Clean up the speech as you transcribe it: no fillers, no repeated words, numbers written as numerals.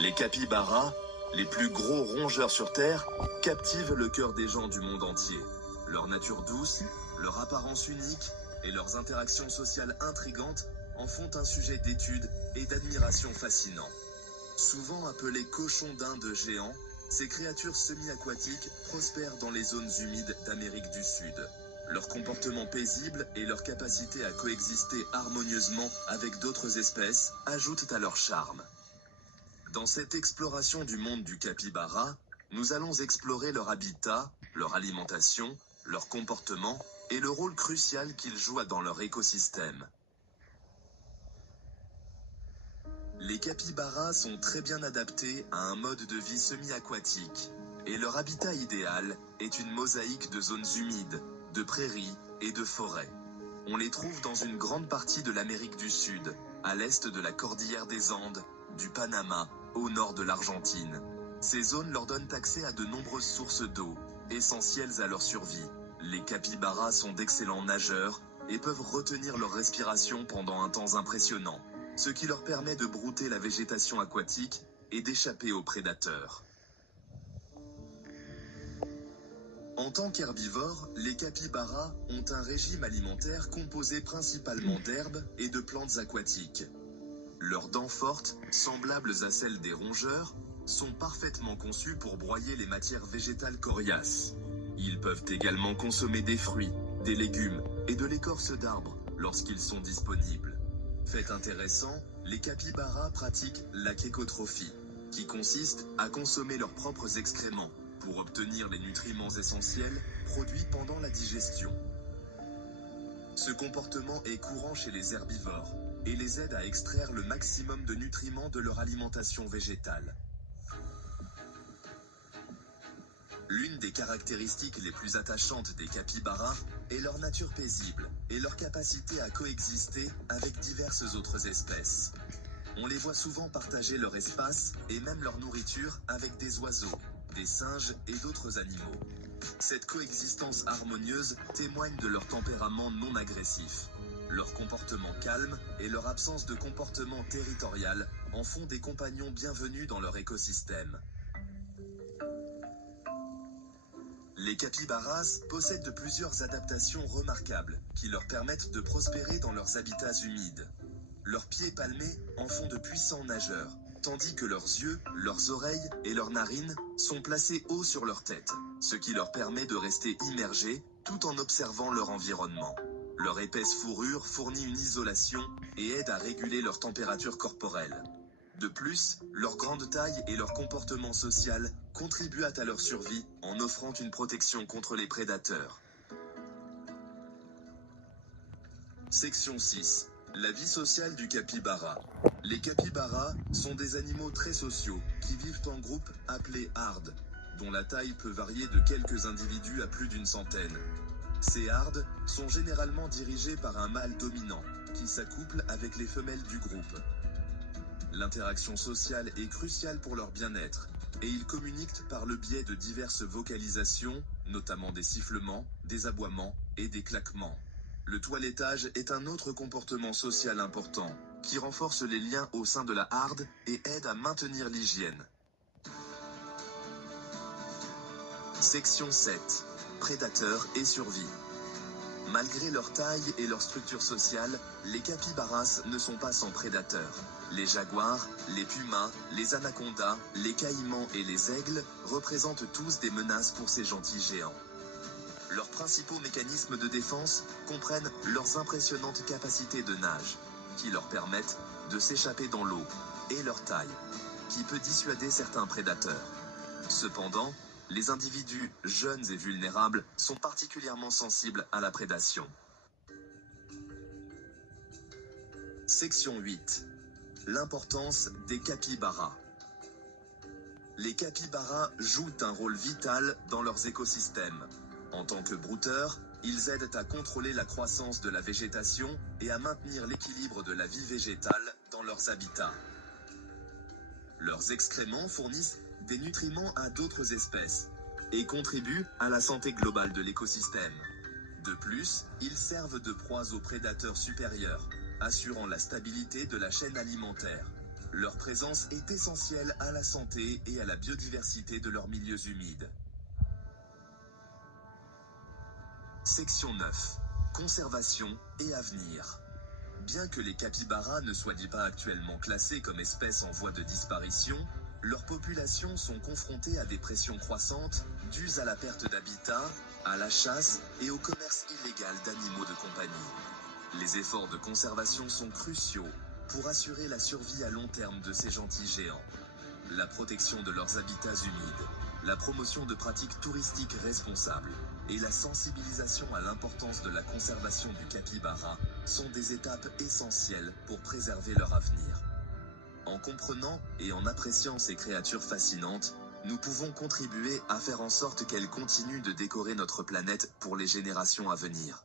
Les capybaras, les plus gros rongeurs sur Terre, captivent le cœur des gens du monde entier. Leur nature douce, leur apparence unique et leurs interactions sociales intrigantes en font un sujet d'étude et d'admiration fascinant. Souvent appelés cochons d'Inde géants, ces créatures semi-aquatiques prospèrent dans les zones humides d'Amérique du Sud. Leur comportement paisible et leur capacité à coexister harmonieusement avec d'autres espèces ajoutent à leur charme. Dans cette exploration du monde du capybara, nous allons explorer leur habitat, leur alimentation, leur comportement et le rôle crucial qu'ils jouent dans leur écosystème. Les capybaras sont très bien adaptés à un mode de vie semi-aquatique, et leur habitat idéal est une mosaïque de zones humides, de prairies et de forêts. On les trouve dans une grande partie de l'Amérique du Sud, à l'est de la cordillère des Andes, du Panama, au nord de l'Argentine. Ces zones leur donnent accès à de nombreuses sources d'eau, essentielles à leur survie. Les capybaras sont d'excellents nageurs et peuvent retenir leur respiration pendant un temps impressionnant, ce qui leur permet de brouter la végétation aquatique et d'échapper aux prédateurs. En tant qu'herbivores, les capybaras ont un régime alimentaire composé principalement d'herbes et de plantes aquatiques. Leurs dents fortes, semblables à celles des rongeurs, sont parfaitement conçues pour broyer les matières végétales coriaces. Ils peuvent également consommer des fruits, des légumes et de l'écorce d'arbres lorsqu'ils sont disponibles. Fait intéressant, les capybaras pratiquent la kékotrophie, qui consiste à consommer leurs propres excréments pour obtenir les nutriments essentiels produits pendant la digestion. Ce comportement est courant chez les herbivores et les aide à extraire le maximum de nutriments de leur alimentation végétale. L'une des caractéristiques les plus attachantes des capybaras est leur nature paisible et leur capacité à coexister avec diverses autres espèces. On les voit souvent partager leur espace et même leur nourriture avec des oiseaux, des singes et d'autres animaux. Cette coexistence harmonieuse témoigne de leur tempérament non agressif. Leur comportement calme et leur absence de comportement territorial en font des compagnons bienvenus dans leur écosystème. Les capybaras possèdent plusieurs adaptations remarquables qui leur permettent de prospérer dans leurs habitats humides. Leurs pieds palmés en font de puissants nageurs, tandis que leurs yeux, leurs oreilles et leurs narines sont placés haut sur leur tête, ce qui leur permet de rester immergés tout en observant leur environnement. Leur épaisse fourrure fournit une isolation et aide à réguler leur température corporelle. De plus, leur grande taille et leur comportement social contribuent à leur survie en offrant une protection contre les prédateurs. Section 6. La vie sociale du capybara. Les capybaras sont des animaux très sociaux qui vivent en groupe appelés hardes, dont la taille peut varier de quelques individus à plus d'une centaine. Ces hardes sont généralement dirigés par un mâle dominant qui s'accouple avec les femelles du groupe. L'interaction sociale est cruciale pour leur bien-être, et ils communiquent par le biais de diverses vocalisations, notamment des sifflements, des aboiements et des claquements. Le toilettage est un autre comportement social important, qui renforce les liens au sein de la harde et aide à maintenir l'hygiène. Section 7. Prédateurs et survie. Malgré leur taille et leur structure sociale, les capybaras ne sont pas sans prédateurs. Les jaguars, les pumas, les anacondas, les caïmans et les aigles représentent tous des menaces pour ces gentils géants. Leurs principaux mécanismes de défense comprennent leurs impressionnantes capacités de nage, qui leur permettent de s'échapper dans l'eau, et leur taille, qui peut dissuader certains prédateurs. Cependant, les individus jeunes et vulnérables sont particulièrement sensibles à la prédation. Section 8. L'importance des capybaras. Les capybaras jouent un rôle vital dans leurs écosystèmes. En tant que brouteurs, ils aident à contrôler la croissance de la végétation et à maintenir l'équilibre de la vie végétale dans leurs habitats. Leurs excréments fournissent des nutriments à d'autres espèces et contribuent à la santé globale de l'écosystème. De plus, ils servent de proies aux prédateurs supérieurs, assurant la stabilité de la chaîne alimentaire. Leur présence est essentielle à la santé et à la biodiversité de leurs milieux humides. Section 9. Conservation et avenir. Bien que les capybaras ne soient pas actuellement classés comme espèces en voie de disparition, leurs populations sont confrontées à des pressions croissantes, dues à la perte d'habitat, à la chasse et au commerce illégal d'animaux de compagnie. Les efforts de conservation sont cruciaux pour assurer la survie à long terme de ces gentils géants. La protection de leurs habitats humides, la promotion de pratiques touristiques responsables et la sensibilisation à l'importance de la conservation du capybara sont des étapes essentielles pour préserver leur avenir. En comprenant et en appréciant ces créatures fascinantes, nous pouvons contribuer à faire en sorte qu'elles continuent de décorer notre planète pour les générations à venir.